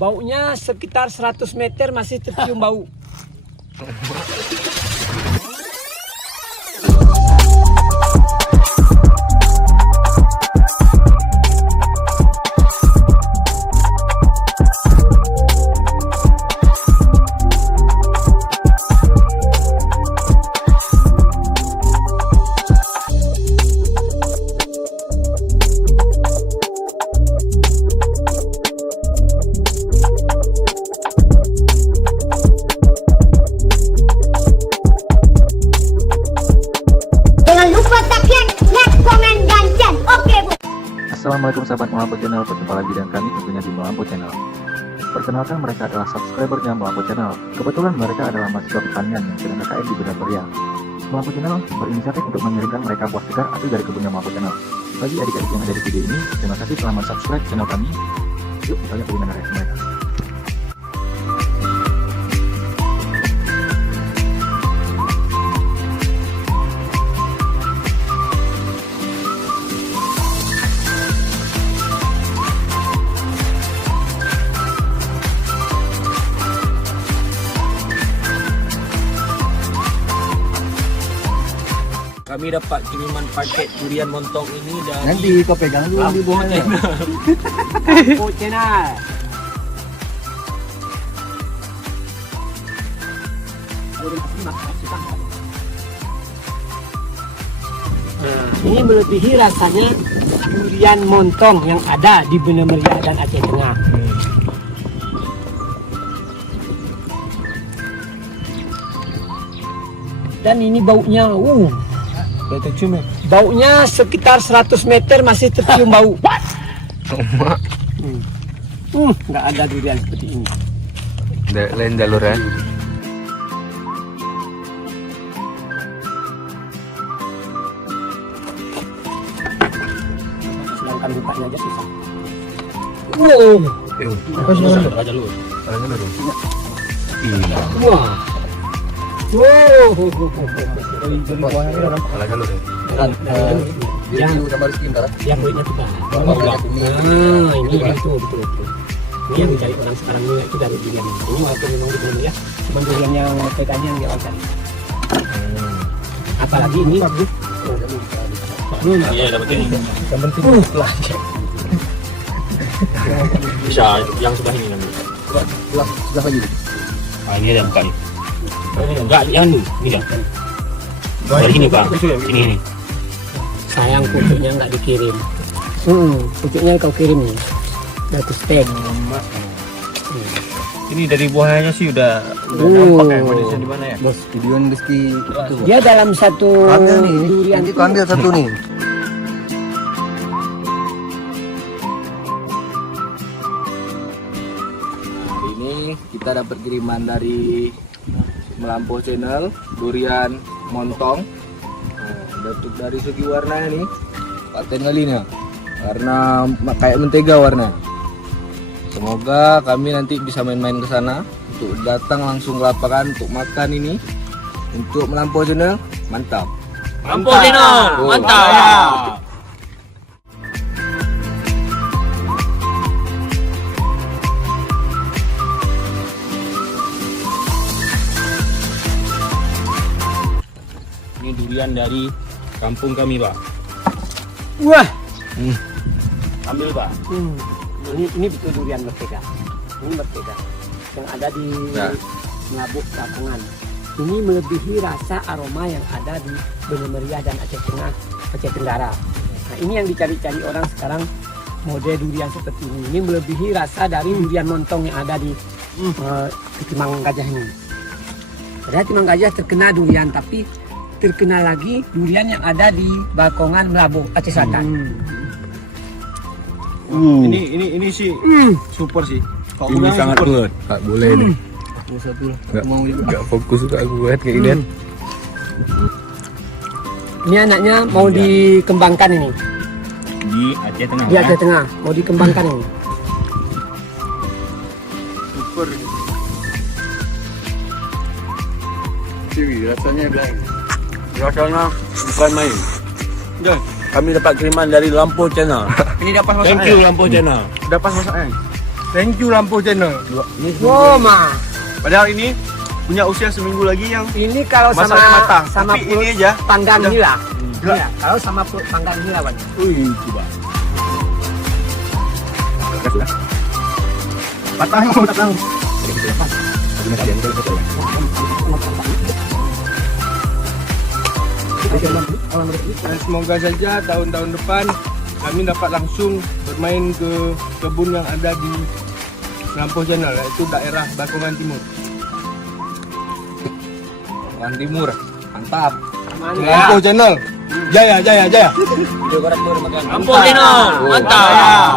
Baunya sekitar 100 meter masih tercium bau. Assalamualaikum sahabat Melampo Channel, berjumpa lagi dengan kami tentunya di Melampo Channel. Perkenalkan, mereka adalah subscribernya Melampo Channel. Kebetulan mereka adalah mahasiswa pertanian yang sedang KKN di Bidang Meriah. Melampo Channel berinisiatif untuk mengirimkan mereka buah segar asli dari kebunnya Melampo Channel. Bagi adik-adik yang ada di video ini, terima kasih telah subscribe channel kami. Yuk kita lihat bagaimana reaksi mereka. Kami dapat kiriman paket durian montong ini dari Nanti kau pegang dulu di buahnya. Melampo Channel. Nah, ini melebihi rasanya durian montong yang ada di Bidang Meriah dan Aceh Tengah. Dan ini baunya, baunya sekitar 100 meter masih tercium bau. Nggak ada durian seperti ini. Lain jalur ya. Sedangkan bukanya aja susah. Wow. Apa sih jalur? Iya. Wah. Wow. Salah jalur ya. Yang gambar sekitar. yang kulitnya tebal. Ini betul. Ini yang dicari orang sekarang ini itu dari durian ini. Ini walaupun memang durian ya, cuma durian yang PK-nya yang dia cari. Apalagi ini bagus. Iya dapat ini. Yang penting lah. Bisa yang sebelah ini nanti. Sudah lagi. Ah ini ada buka nih. Enggak, yang ini ya. Dari sini Pak. Ini. Sayang pucuknya nggak dikirim. Pucuknya kau kirim nih. Dari stek. Ini dari buahnya sih udah nampak ya kondisinya di mana ya. Bos, videoin Rizky itu. Dia dalam satu Ambil nih, durian nanti kau ambil satu nih. Ini kita dapat kiriman dari Melampo Channel durian montong. Datuk dari segi warnanya nih paten kali nih karena kayak mentega warna. Semoga kami nanti bisa main-main ke sana untuk datang langsung ke lapangan untuk makan ini. Untuk Melampo Channel mantap. Melampo Channel mantap. Ini durian dari kampung kami Pak. Wah. Ambil Pak. Ini betul durian Merdeka. Ini Merdeka yang ada di Ngabuk Lapungan. Ini melebihi rasa aroma yang ada di Bidang Meriah dan Aceh Tengah, Aceh Tenggara. Nah, ini yang dicari-cari orang sekarang, model durian seperti ini. Ini melebihi rasa dari durian montong yang ada di Timang Gajah ini. Padahal Timang Gajah terkena durian, tapi terkenal lagi durian yang ada di Bakongan Melabuh Aceh Selatan. Ini sih super sih. Ini sangat good. Nggak boleh nih. Nggak fokus juga aku buat kayak gini. Ini anaknya mau dikembangkan ini. Di Aceh Tengah. Di Aceh Tengah mau dikembangkan ini. Super. Rasanya bilang. Rasanya bukan main. Kami dapat kiriman dari Melampo Channel. Ini dapat Thank you Melampo Channel. Dapat masaknya. Thank you Lampau Channel. Wow, Ma. Padahal ini punya usia seminggu lagi yang Ini kalau sama masaknya matang. sama Tapi ini aja panggang udah- nila. Gila. Iya, kalau sama panggang nila, Bang. Wih, coba. patah mau datang. Dan semoga saja tahun-tahun depan kami dapat langsung bermain ke kebun yang ada di Lampau Channel, yaitu daerah Bakungan Timur. Bakungan Timur, mantap. Lampau Channel, jaya, jaya, jaya. Lampau Channel, mantap.